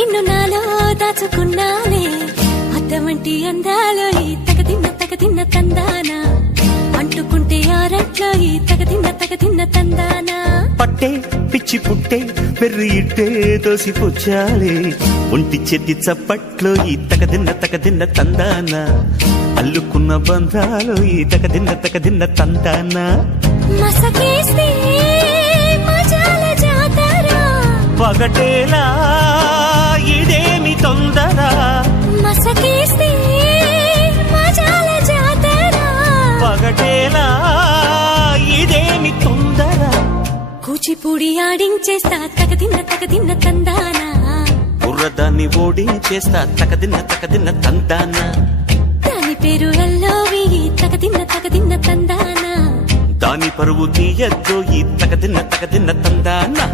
నిన్ను నాలో దాచుకున్నానే అద్దమంటి అందాలో ఈ తగదిన్న తందానా అంటుకుంటే ఆరట్లో ఈ తగదిన్న తందానా పట్టే పిచ్చి పుట్టే పెర్రి ఇట్టే దోసి పుచ్చాలే ఒంటి చెట్టి చప్పట్లో ఈ తగదిన్న తందానా అల్లుకున్న బంధాలు ఈ తగదిన్న తందానా మసకేస్తే మజాల జాతర పగటేలా ఇదేమి తొందర మసకేస్తే మజాల జాతర పగటేలా ఇదేమి తొందర కూచిపూడి ఆడించేస్తా తగదిన్న తందానా బుర్రదాన్ని ఓడించేస్తా తగదిన్న తందానా దాని పేరు ఎల్లోవి తగదిన్న తందానా దాని పరువు తీయద్దు ఈ తగదిన్న తందానా